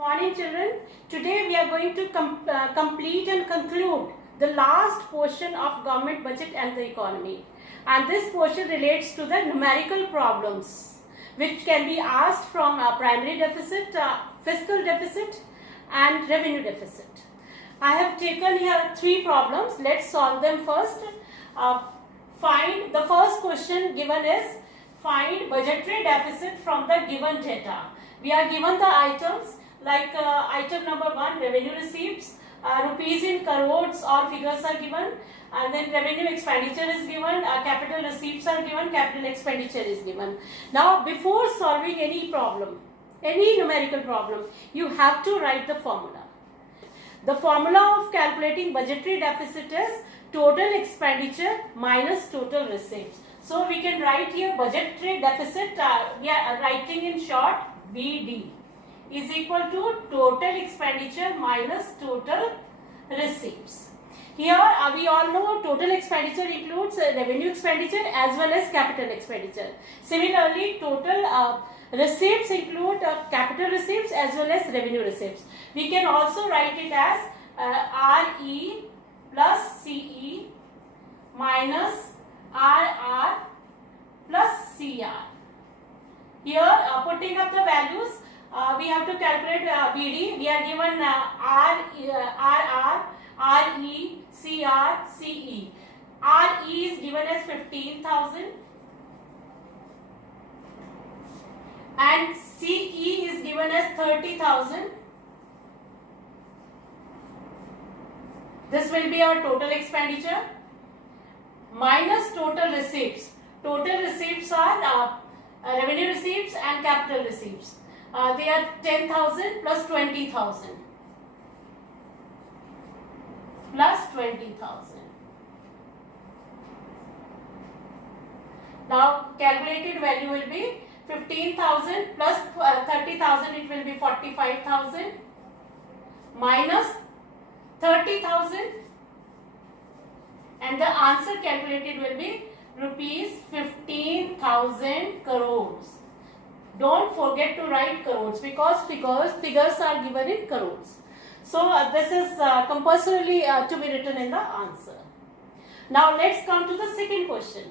Morning children, today we are going to complete and conclude the last portion of government budget and the economy, and this portion relates to the numerical problems which can be asked from primary deficit, fiscal deficit and revenue deficit. I have taken here three problems. Let's solve them first. Find the first question given is find budgetary deficit from the given data. We are given the items like item number 1, revenue receipts, rupees in crores or figures are given, and then revenue expenditure is given, capital receipts are given, capital expenditure is given. Now before solving any problem, any numerical problem, you have to write the formula. The formula of calculating budgetary deficit is total expenditure minus total receipts. So we can write here budgetary deficit, we are writing in short BD is equal to total expenditure minus total receipts. Here we all know total expenditure includes revenue expenditure as well as capital expenditure. Similarly, total receipts include capital receipts as well as revenue receipts. We can also write it as RE plus CE minus RR plus CR. Here putting up the values, we have to calculate BD. We are given RR, RE, CR, CE. RE is given as 15,000 and CE is given as 30,000. This will be our total expenditure minus total receipts. Total receipts are revenue receipts and capital receipts. They are 10,000 plus 20,000 plus 20,000. Now calculated value will be 15,000 plus 30,000, it will be 45,000 minus 30,000, and the answer calculated will be rupees 15,000 crores. Don't forget to write crores because figures are given in crores. So this is compulsorily to be written in the answer. Now let's come to the second question.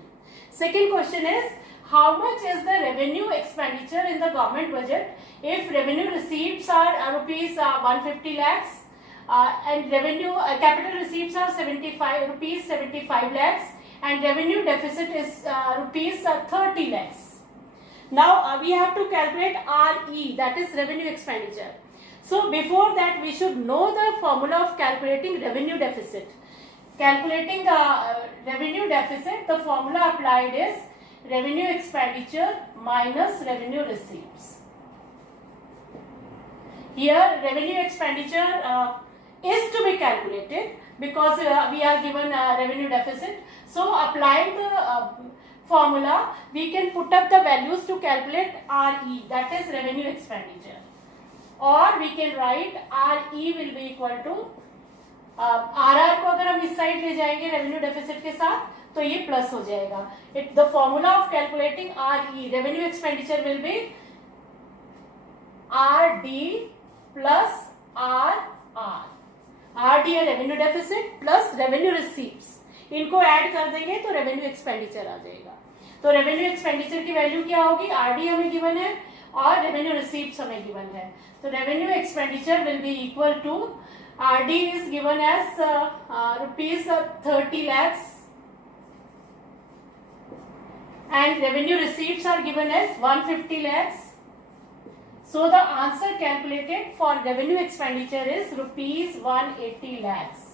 Second question is how much is the revenue expenditure in the government budget if revenue receipts are rupees 150 lakhs and revenue capital receipts are 75 lakhs and revenue deficit is rupees 30 lakhs. Now we have to calculate RE, that is revenue expenditure. So before that we should know the formula of calculating revenue deficit. Calculating revenue deficit, the formula applied is revenue expenditure minus revenue receipts. Here revenue expenditure is to be calculated because we are given revenue deficit. So applying the formula, we can put up the values to calculate RE, that is revenue expenditure, or we can write RE will be equal to RR को अगर हम इस side ले जाएंगे revenue deficit के साथ तो ये प्लस हो जाएगा. The formula of calculating RE, revenue expenditure will be RD plus RR. RD है revenue deficit plus revenue receipts, इनको ऐड कर देंगे तो रेवेन्यू एक्सपेंडिचर आ जाएगा. तो रेवेन्यू एक्सपेंडिचर की वैल्यू क्या होगी, आरडी हमें गिवन है और रेवेन्यू रिसीप्ट्स हमें गिवन है. तो revenue expenditure will be equal to RD is given as rupees 30 lakhs and revenue receipts are given as 150 lakhs. So the answer calculated for revenue expenditure is rupees 180 lakhs.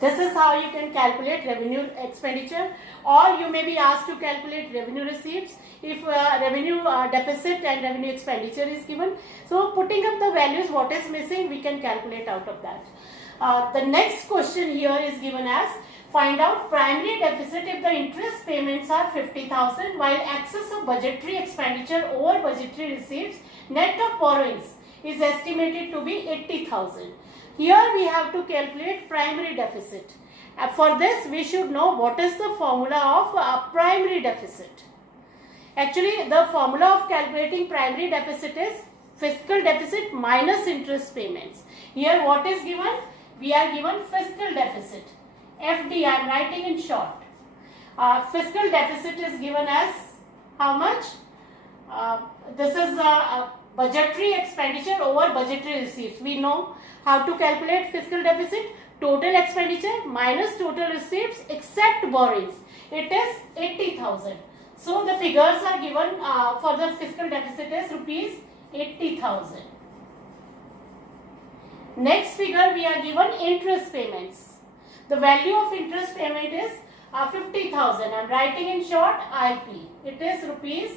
This is how you can calculate revenue expenditure, or you may be asked to calculate revenue receipts if revenue deficit and revenue expenditure is given. So putting up the values, what is missing, we can calculate out of that. The next question here is given as find out primary deficit if the interest payments are 50,000 while excess of budgetary expenditure over budgetary receipts net of borrowings is estimated to be 80,000. Here we have to calculate primary deficit. For this we should know what is the formula of primary deficit. Actually, the formula of calculating primary deficit is fiscal deficit minus interest payments. Here what is given? We are given fiscal deficit. FD, I am writing in short. Fiscal deficit is given as how much? This is budgetary expenditure over budgetary receipts. We know how to calculate fiscal deficit. Total expenditure minus total receipts except borrowings. It is 80,000. So the figures are given for the fiscal deficit is rupees 80,000. Next figure we are given interest payments. The value of interest payment is 50,000. I am writing in short IP. It is rupees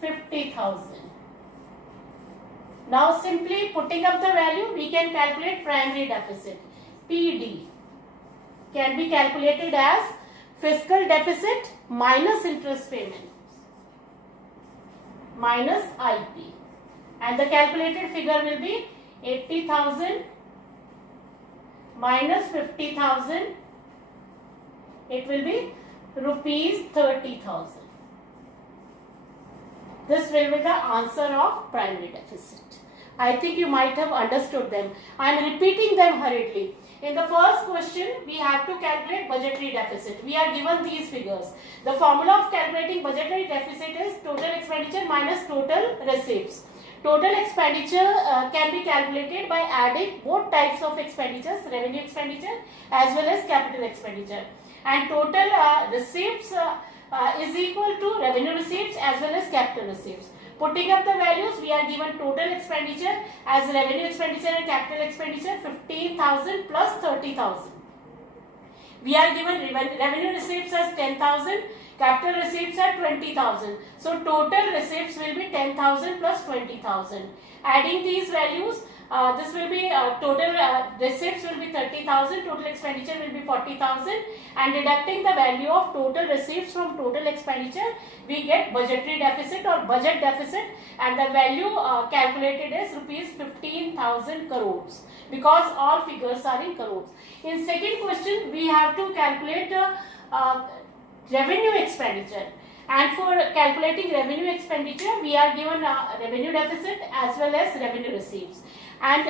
50,000. Now simply putting up the value, we can calculate primary deficit. PD can be calculated as fiscal deficit minus interest payments minus IP, and the calculated figure will be 80,000 minus 50,000. It will be rupees 30,000. This will be the answer of primary deficit. I think you might have understood them. I am repeating them hurriedly. In the first question, we have to calculate budgetary deficit. We are given these figures. The formula of calculating budgetary deficit is total expenditure minus total receipts. Total expenditure can be calculated by adding both types of expenditures, revenue expenditure as well as capital expenditure. And total receipts is equal to revenue receipts as well as capital receipts. Putting up the values, we are given total expenditure as revenue expenditure and capital expenditure 15,000 plus 30,000. We are given revenue receipts as 10,000, capital receipts are 20,000. So total receipts will be 10,000 plus 20,000. Adding these values, this will be total receipts will be 30,000, total expenditure will be 40,000, and deducting the value of total receipts from total expenditure, we get budgetary deficit or budget deficit, and the value calculated is rupees 15,000 crores because all figures are in crores. In second question, we have to calculate revenue expenditure. And for calculating revenue expenditure, we are given revenue deficit as well as revenue receipts. And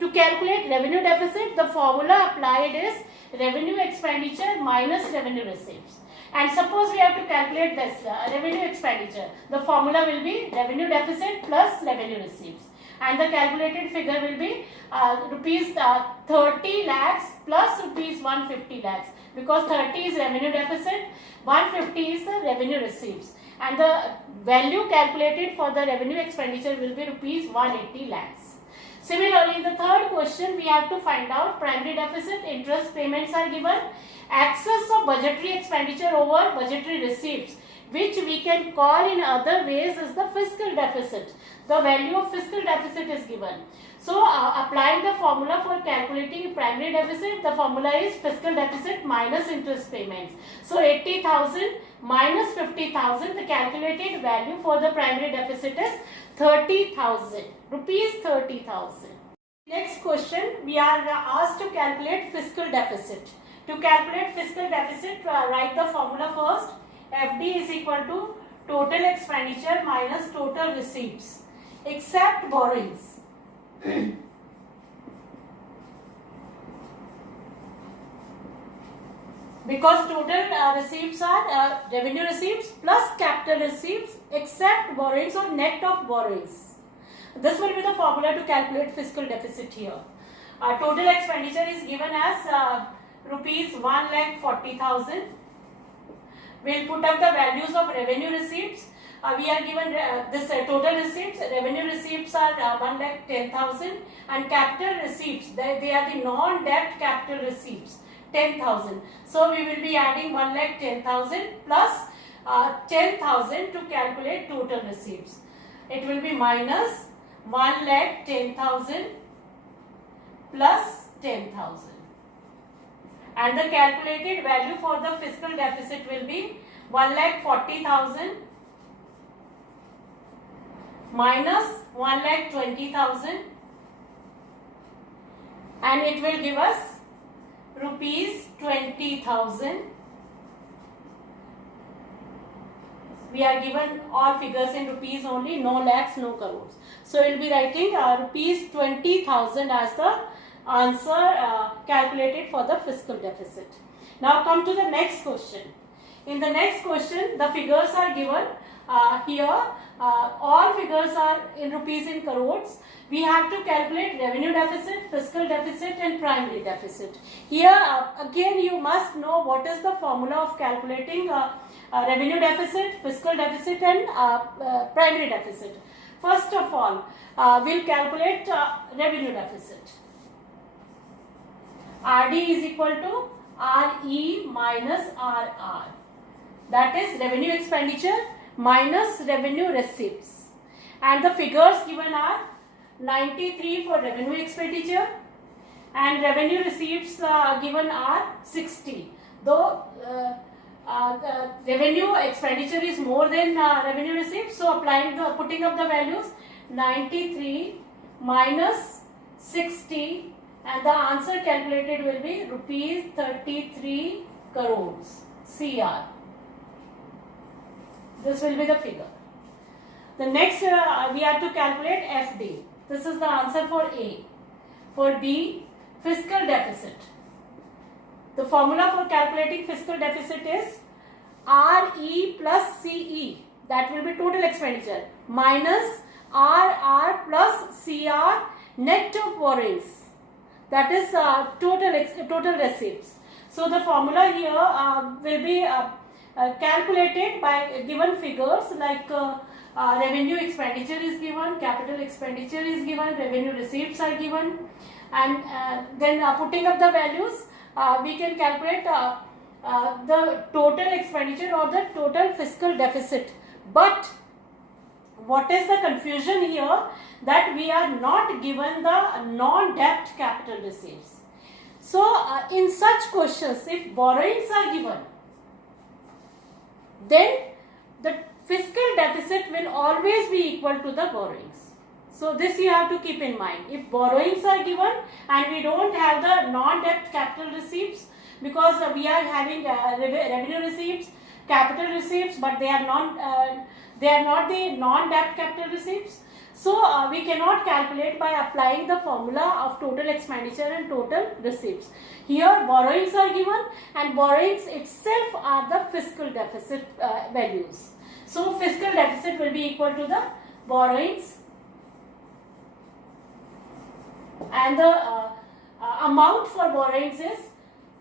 to calculate revenue deficit, the formula applied is revenue expenditure minus revenue receipts. And suppose we have to calculate this revenue expenditure, the formula will be revenue deficit plus revenue receipts. And the calculated figure will be rupees 30 lakhs plus rupees 150 lakhs. Because 30 is revenue deficit, 150 is the revenue receipts, and the value calculated for the revenue expenditure will be rupees 180 lakhs. Similarly, in the third question, we have to find out primary deficit. Interest payments are given, excess of budgetary expenditure over budgetary receipts, which we can call in other ways as the fiscal deficit. The value of fiscal deficit is given. So, applying the formula for calculating primary deficit, the formula is fiscal deficit minus interest payments. So, 80,000 minus 50,000, the calculated value for the primary deficit is 30,000, rupees 30,000. Next question, we are asked to calculate fiscal deficit. To calculate fiscal deficit, write the formula first. FD is equal to total expenditure minus total receipts except borrowings. Because total receipts are revenue receipts plus capital receipts except borrowings or net of borrowings. This will be the formula to calculate fiscal deficit here. Total expenditure is given as rupees 1,40,000. We will put up the values of revenue receipts. We are given this total receipts. Revenue receipts are 1,10,000, and capital receipts, they are the non-debt capital receipts, 10,000. So we will be adding 1,10,000 plus 10,000 to calculate total receipts. It will be minus 1,10,000 plus 10,000. And the calculated value for the fiscal deficit will be 1,40,000 minus 1,20,000, and it will give us rupees 20,000. we are given all figures in rupees only, no lakhs, no crores. So we will be writing rupees 20,000 as the answer calculated for the fiscal deficit. Now come to the next question. In the next question, the figures are given here. All figures are in rupees in crores. We have to calculate revenue deficit, fiscal deficit and primary deficit. Here again you must know what is the formula of calculating revenue deficit, fiscal deficit and primary deficit. First of all, we'll calculate revenue deficit. RD is equal to RE minus RR. That is revenue expenditure minus revenue receipts. And the figures given are 93 for revenue expenditure and revenue receipts given are 60. Though the revenue expenditure is more than revenue receipts, so putting up the values 93 minus 60 and the answer calculated will be rupees 33 crores CR. This will be the figure. The next we have to calculate FD. This is the answer for A. For B, fiscal deficit. The formula for calculating fiscal deficit is RE plus CE. That will be total expenditure minus RR plus CR net of borrowings. That is total receipts. So the formula here will be calculated by given figures like revenue expenditure is given, capital expenditure is given, revenue receipts are given, and then putting up the values we can calculate the total expenditure or the total fiscal deficit. But what is the confusion here? That we are not given the non-debt capital receipts. So in such questions, if borrowings are given, then the fiscal deficit will always be equal to the borrowings. So this you have to keep in mind. If borrowings are given and we don't have the non-debt capital receipts, because we are having revenue receipts, capital receipts, but they are not the non-debt capital receipts. So we cannot calculate by applying the formula of total expenditure and total receipts. Here borrowings are given and borrowings itself are the fiscal deficit values. So fiscal deficit will be equal to the borrowings and the amount for borrowings is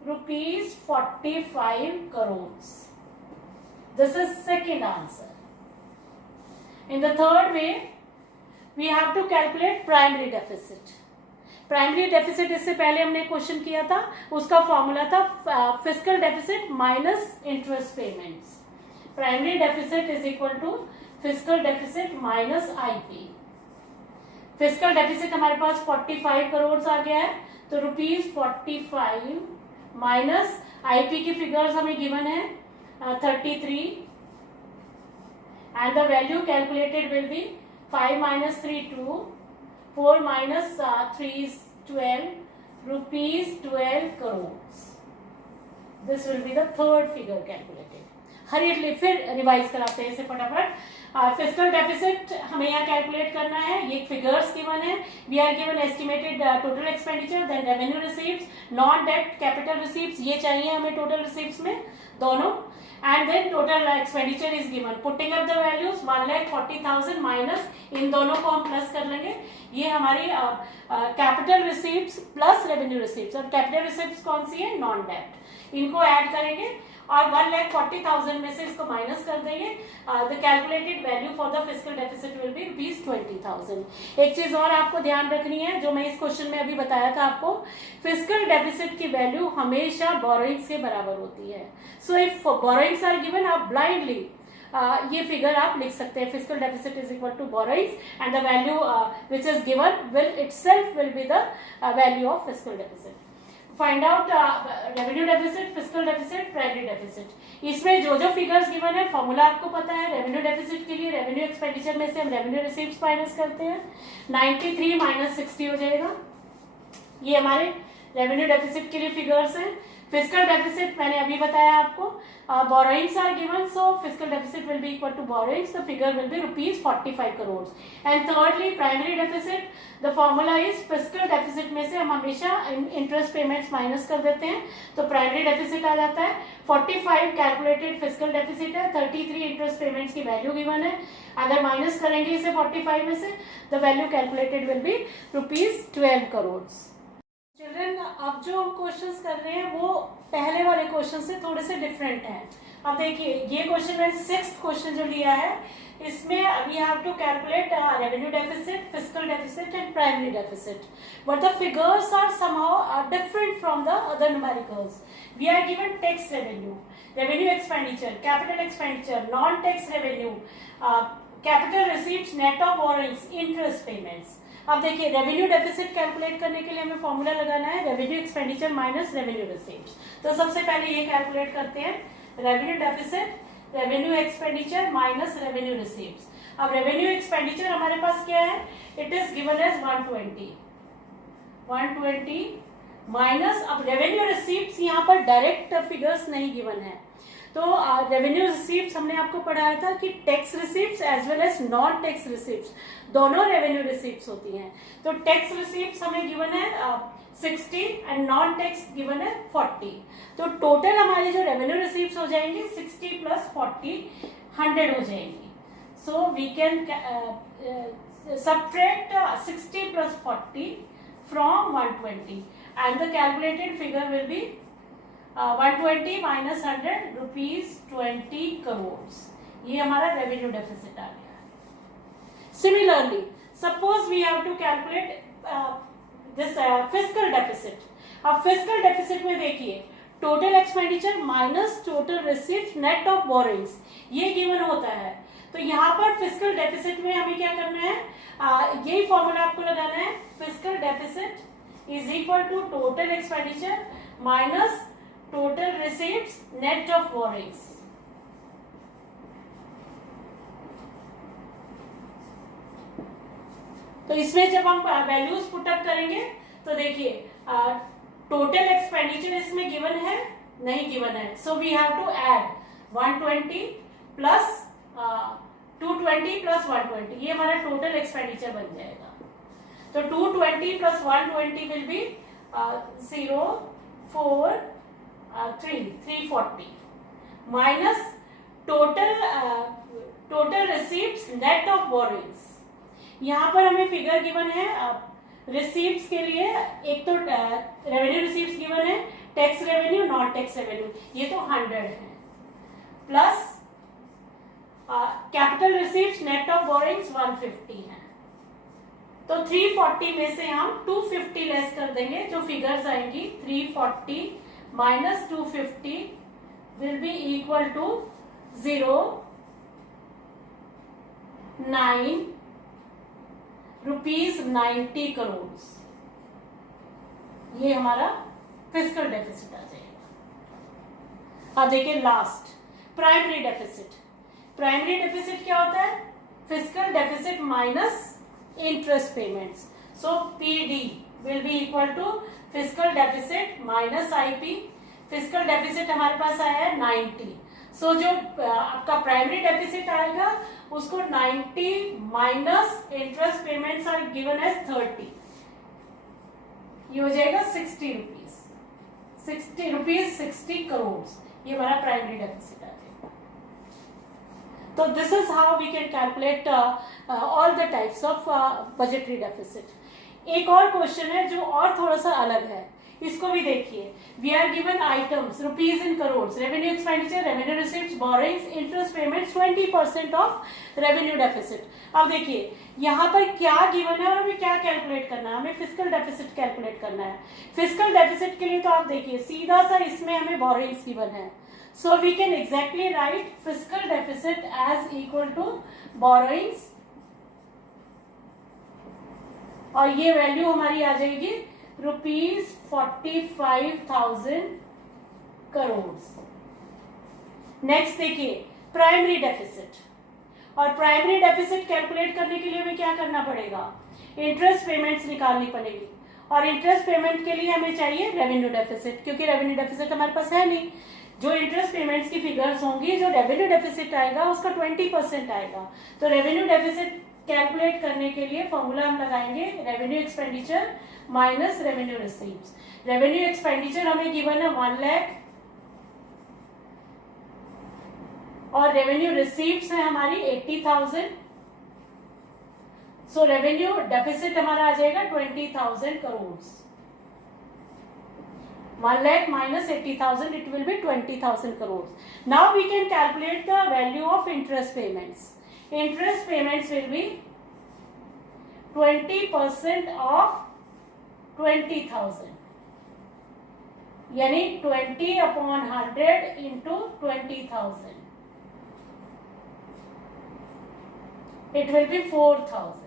rupees 45 crores. This is second answer. In the third way, we have to calculate primary deficit. Primary deficit इससे पहले हमने question किया था, उसका formula था fiscal deficit minus interest payments. Primary deficit is equal to fiscal deficit minus IP. Fiscal deficit हमारे पास 45 करोड़ आ गया है, तो रुपीज 45 माइनस आईपी की फिगर्स हमें गिवन है 33 and the value calculated will be 5 minus 3 2, 4 minus 3 is 12, rupees 12 crores. This will be the third figure calculated. हरियरली फिर रिवाइज कराते हैं इसे फटाफट. फिस्कल डेफिसिट हमें यहाँ कैलकुलेट करना है. ये फिगर्स गिवन है. We are given estimated total expenditure, then revenue receives, non debt capital receives, ये चाहिए हमें टोटल रिसीव्स में दोनों. And then total expenditure is given. Putting up the values 1,40,000 minus इन दोनों को हम प्लस कर लेंगे. ये हमारी capital receipts plus revenue receipts, और कैपिटल रिसीप्ट्स कौन सी है? Non debt. इनको ऐड करेंगे और 1,40,000 में से इसको माइनस कर देंगे. The calculated value for the fiscal deficit will be rupees 20,000. एक चीज और आपको ध्यान रखनी है जो मैं इस क्वेश्चन में अभी बताया था आपको. फिस्कल डेफिसिट की वैल्यू हमेशा बोरोइंग्स के बराबर होती है. So if borrowings are given, आप ब्लाइंडली ये फिगर आप लिख सकते हैं. Fiscal deficit is equal to borrowings and the value which is given will itself will be the value of fiscal deficit. Find out revenue deficit, fiscal deficit, primary deficit. इसमें जो जो figures given है formula आपको पता है. Revenue deficit के लिए revenue expenditure में से हम रेवेन्यू रिसीव्स माइनस करते हैं. 93 माइनस 60 हो जाएगा. ये हमारे रेवेन्यू डेफिसिट के लिए फिगर्स हैं. फिजिकल डेफिसिट मैंने अभी बताया आपको, borrowings are given, so physical deficit will be equal to borrowings, the figure will be rupees 45 crore. And thirdly primary deficit, the formula is physical deficit में से हम हमेशा इंटरेस्ट पेमेंट्स माइनस कर देते हैं, तो प्राइमरी डेफिसिट आ जाता है. 45 कैलकुलेटेड फिजिकल डेफिसिट है, 33 इंटरेस्ट पेमेंट्स की वैल्यू गिवन है. अगर माइनस करेंगे इसे 45 में से, the value calculated will be rupees 12 crore. Children, अब जो हम क्वेश्चंस कर रहे हैं वो पहले वाले क्वेश्चन से थोड़े से डिफरेंट हैं. अब देखिए ये क्वेश्चन मैंने 6th क्वेश्चन जो लिया है, इसमें we have to calculate revenue deficit, physical deficit and primary deficit, but the figures are somehow different from the other numericals. We are given tax revenue, revenue expenditure, capital expenditure, non tax revenue, capital receipts, net of borrowings, interest payments. अब देखिए revenue deficit calculate करने के लिए हमें formula लगाना है revenue expenditure minus revenue receipts. तो सबसे पहले ये कैलकुलेट करते हैं, revenue deficit, revenue expenditure minus revenue receipts. अब रेवेन्यू एक्सपेंडिचर हमारे पास क्या है, it is given as 120 minus, अब रेवेन्यू रिसीप्ट्स यहाँ पर डायरेक्ट फिगर्स नहीं गिवन है, तो रेवेन्यू रिसीप्ट्स हमने आपको पढ़ाया था कि tax receipts as well as non tax receipts दोनों रेवेन्यू रिसीप्ट्स होती हैं. तो टैक्स रिसीप्ट्स हमें गिवन है 60 एंड नॉन टैक्स गिवन है 40. तो टोटल हमारी जो रेवेन्यू रिसीप्ट्स हो जाएंगी 60 प्लस 40 100 हो जाएंगी. So we can subtract 60 plus 40 from 120 and the calculated figure will be 120 minus 100 rupees 20 crores. ये हमारा रेवेन्यू डेफिसिट आ गया. Similarly, suppose we have to calculate this fiscal deficit. अब fiscal deficit में देखिए total expenditure minus total receipt net of borrowings, ये given होता है. तो यहाँ पर फिजिकल डेफिसिट में हमें क्या करना है, यही फॉर्मूला आपको लगाना है, physical deficit is equal to total expenditure minus total receipts net of borrowings. तो इसमें जब हम वैल्यूज पुटअप करेंगे तो देखिए टोटल एक्सपेंडिचर इसमें गिवन है नहीं गिवन है, so we have to add 120 plus 220 plus 120, ये हमारा टोटल एक्सपेंडिचर बन जाएगा. तो 220 plus 120 will be 340 minus total receipts net of borrowings. यहाँ पर हमें फिगर गिवन है रिसीप्ट्स के लिए, एक तो रेवेन्यू रिसीप्ट्स गिवन है, tax revenue, non tax revenue, ये तो 100 है, plus capital receipts net of borrowings 150 है. तो 340 में से हम 250 लेस कर देंगे, जो फिगर्स आएंगी 340 minus 250 will be equal to 9 rupees 90 crore. ये हमारा फिजिकल डेफिसिट आ जाएगा. अब देखिए last primary deficit. Primary deficit क्या होता है, physical deficit minus interest payments. So PD will be equal to physical deficit minus IP. Physical deficit हमारे पास आया है 90. सो जो आपका प्राइमरी डेफिसिट आएगा उसको 90 minus interest payments are given as 30, ये हो जाएगा 60 रुपीज 60 करोड़. ये हमारा प्राइमरी डेफिसिट आ जाएगा. तो this is how we can calculate all the types of budgetary deficit. एक और क्वेश्चन है जो और थोड़ा सा अलग है, इसको भी देखिए. We are given items rupees in crore, revenue expenditure, revenue receipts, borrowings, interest payments, 20% of revenue deficit. अब देखिए यहाँ पर क्या गिवन है और हमें क्या कैलकुलेट करना है, हमें फिजिकल डेफिसिट कैलकुलेट करना है. फिजिकल डेफिसिट के लिए तो आप देखिए सीधा सा इसमें हमें बोरोइंग्स गिवन है, so we can exactly write physical deficit as equal to borrowings, और ये वैल्यू हमारी आ जाएगी रुपीज 45,000 करोड़. नेक्स्ट देखिए प्राइमरी डेफिसिट. और प्राइमरी डेफिसिट कैलकुलेट करने के लिए हमें क्या करना पड़ेगा, इंटरेस्ट पेमेंट्स निकालनी पड़ेगी. और इंटरेस्ट पेमेंट के लिए हमें चाहिए रेवेन्यू डेफिसिट, क्योंकि रेवेन्यू डेफिसिट हमारे पास है नहीं। जो इंटरेस्ट पेमेंट्स की फिगर्स होंगी, जो रेवेन्यू डेफिसिट आएगा उसका 20% आएगा। तो रेवेन्यू डेफिसिट कैलकुलेट करने के लिए फॉर्मूला हम लगाएंगे revenue expenditure minus revenue receives. Revenue expenditure हमें गिवन है 1 लाख और रेवेन्यू रिसीव्स है हमारी 80,000। सो रेवेन्यू डेफिसिट हमारा आ जाएगा 20,000 crore. 1 lakh minus 80,000, it will be 20,000 crores. Now we can calculate the value of interest payments. Interest payments will be 20% of 20,000. यानी 20 upon 100 into 20,000. It will be 4,000.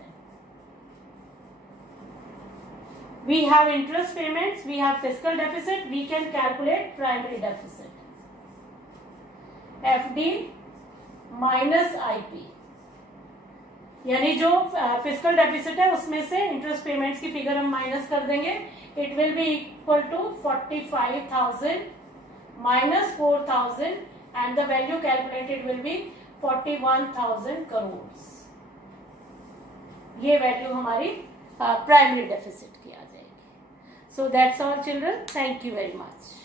We have interest payments, we have fiscal deficit, we can calculate primary deficit. FD minus IP. यानी जो physical deficit है उसमें से interest payments की figure हम minus कर देंगे। It will be equal to 45,000 minus 4,000 and the value calculated will be 41,000 crore. ये वैल्यू हमारी प्राइमरी डेफिसिट की आ जाएगी। So that's all children, thank you very much.